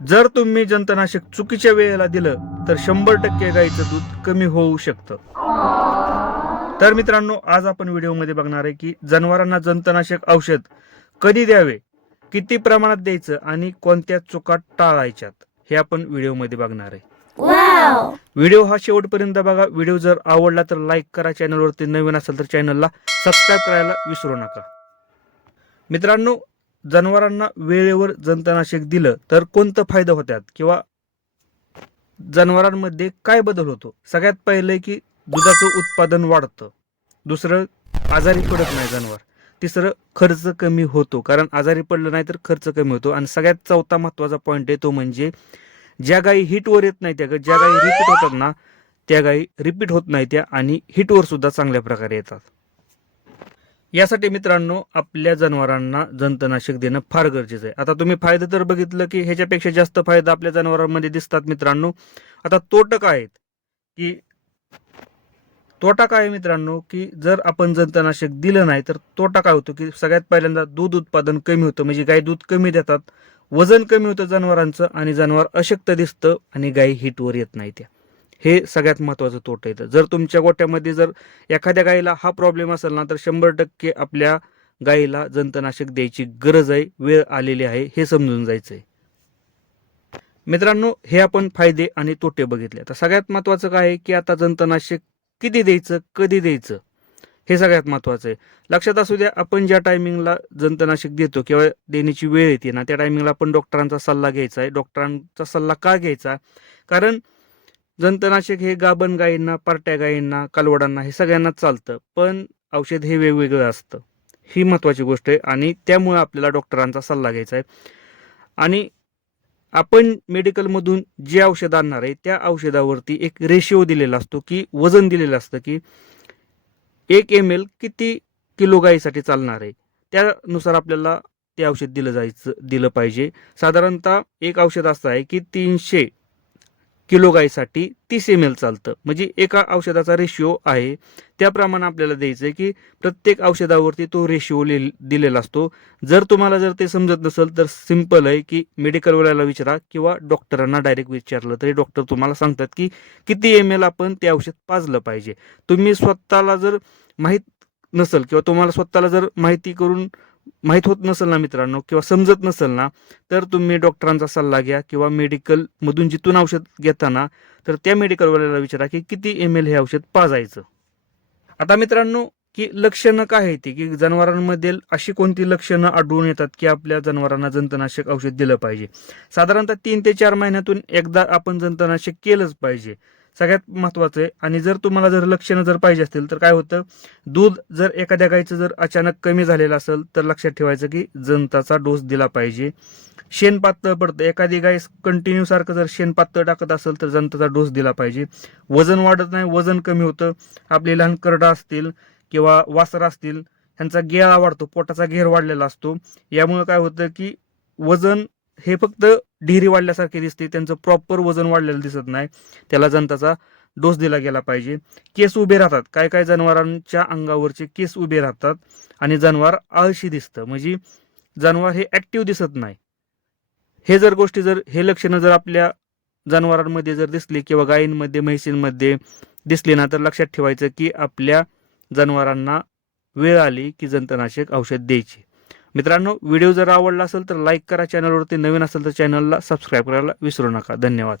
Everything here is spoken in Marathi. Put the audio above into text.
जर तुम्ही जंतनाशक चुकीच्या वेळेला दिलं तर शंभर टक्के गाईचं दूध कमी होऊ शकतं. तर मित्रांनो आज आपण व्हिडिओमध्ये बघणार आहे की जनावरांना जंतनाशक औषध कधी द्यावे किती प्रमाणात द्यायचं आणि कोणत्या चुका टाळायच्यात हे आपण व्हिडिओमध्ये बघणार आहे! व्हिडिओ हा शेवटपर्यंत बघा. व्हिडिओ जर आवडला तर लाईक करा. चॅनलवरती नवीन असेल तर चॅनलला सबस्क्राईब करायला विसरू नका. मित्रांनो जनावरांना वेळेवर जंतनाशक दिलं तर कोणतं फायदा होतात किंवा जनावरांमध्ये काय बदल होतो? सगळ्यात पहिलं की दुधाचं उत्पादन वाढतं. दुसरं आजारी पडत नाही जनावर. तिसरं खर्च कमी होतो. कारण आजारी पडलं नाही तर खर्च कमी होतो. आणि सगळ्यात चौथा महत्त्वाचा पॉईंट आहे तो म्हणजे ज्या गायी हिटवर येत नाही त्या ज्या गायी रिपीट होतात ना त्या गायी रिपीट होत नाही त्या आणि हिटवर सुद्धा चांगल्या प्रकारे येतात. यासाठी मित्रांनो आपल्या जनावरांना जंतनाशक देणं फार गरजेचं आहे. आता तुम्ही फायदे तर बघितलं की ह्याच्यापेक्षा जास्त फायदा आपल्या जनावरांमध्ये दिसतात मित्रांनो. आता तोट काय आहेत? की तोटा काय आहे मित्रांनो? की जर आपण जंतनाशक दिलं नाही तर तोटा काय होतो? की सगळ्यात पहिल्यांदा दूध उत्पादन कमी होतं म्हणजे गाय दूध कमी देतात वजन कमी होतं जनावरांचं आणि जनावर अशक्त दिसतं आणि गाय हिटवर येत नाही त्या. हे सगळ्यात महत्त्वाचं तोट येतं जर तुमच्या गोट्यामध्ये जर एखाद्या गायीला हा प्रॉब्लेम असेल ना तर शंभर टक्के आपल्या गायीला जंतनाशक द्यायची गरज आहे वेळ आलेली आहे हे समजून जायचं आहे मित्रांनो हे आपण फायदे आणि तोटे बघितले. तर सगळ्यात महत्त्वाचं काय आहे की आता जंतनाशक किती द्यायचं कधी द्यायचं? हे सगळ्यात महत्त्वाचं आहे. लक्षात असू द्या आपण ज्या टायमिंगला जंतनाशक देतो किंवा देण्याची वेळ येते ना त्या टायमिंगला आपण डॉक्टरांचा सल्ला घ्यायचा आहे. डॉक्टरांचा सल्ला का घ्यायचा? कारण जंतनाशक हे गाभण गायींना पार्ट्या गायींना कालवडांना हे सगळ्यांना चालतं पण औषध हे वेगवेगळं असतं. ही महत्त्वाची गोष्ट आहे आणि त्यामुळे आपल्याला डॉक्टरांचा सल्ला घ्यायचा आहे. आणि आपण मेडिकलमधून जे औषध आणणार आहे त्या औषधावरती एक रेशिओ दिलेला असतो की वजन दिलेलं असतं की एक एम एल किती किलो गाईसाठी चालणार आहे? त्यानुसार आपल्याला ते औषध दिलं जायचं दिलं पाहिजे. साधारणतः एक औषध असं आहे की तीनशे किलो गाईसाठी तीस एम एल चालतं. म्हणजे एका औषधाचा रेशिओ आहे. त्याप्रमाणे आपल्याला द्यायचं आहे की प्रत्येक औषधावरती तो रेशिओ दिलेला असतो. जर तुम्हाला जर ते समजत नसेल तर सिंपल आहे की मेडिकलवाल्याला विचारा किंवा डॉक्टरांना डायरेक्ट विचारलं तरी डॉक्टर तुम्हाला सांगतात की किती एम एल आपण ते औषध पाजलं पाहिजे. तुम्ही स्वतःला जर माहीत नसेल किंवा तुम्हाला स्वतःला जर माहिती करून माहीत होत नसेल ना मित्रांनो किंवा समजत नसेल ना तर तुम्ही डॉक्टरांचा सल्ला घ्या किंवा मेडिकलमधून जिथून औषध घेताना तर त्या मेडिकलवाल्याला विचारा की किती एम एल हे औषध पाजायचं. आता मित्रांनो की लक्षणं काय आहेत की जनावरांमध्ये अशी कोणती लक्षणं आढळून येतात की आपल्या जनावरांना जंतनाशक औषध दिलं पाहिजे? साधारणतः तीन ते चार महिन्यातून एकदा आपण जंतनाशक केलंच पाहिजे. सगळ्यात महत्वाचं आहे. आणि जर तुम्हाला जर लक्षणं जर पाहिजे असतील तर काय होतं? दूध जर एखाद्या गाईचं जर अचानक कमी झालेलं असेल तर लक्षात ठेवायचं की जंताचा डोस दिला पाहिजे. शेण पातळ पडतं. एखादी गाय कंटिन्यू सारखं जर शेण पातळ टाकत असेल तर जंताचा डोस दिला पाहिजे. वजन वाढत नाही वजन कमी होतं. आपले लहान करडा असतील किंवा वासर असतील ह्यांचा गेळा वाढतो पोटाचा घेर वाढलेला असतो. यामुळे काय होतं की वजन हे फक्त ढिरी वाढल्यासारखी दिसते. त्यांचं प्रॉपर वजन वाढलेलं दिसत नाही. त्याला जनताचा डोस दिला गेला पाहिजे. केस उभे राहतात. काय काय जनावरांच्या अंगावरचे केस उभे राहतात आणि जनावर आळशी दिसतं. म्हणजे जनावर हे ॲक्टिव्ह दिसत नाही. हे जर गोष्टी जर हे लक्षणं जर आपल्या जनावरांमध्ये जर दिसली किंवा गायींमध्ये म्हैसींमध्ये दिसली ना तर लक्षात ठेवायचं की आपल्या जनावरांना वेळ आली की जंतनाशक औषध द्यायची. मित्रांनो व्हिडिओ जर आवडला असेल तर लाईक करा चॅनलवरती नवीन असेल तर चॅनलला सबस्क्राईब करायला विसरू नका. धन्यवाद.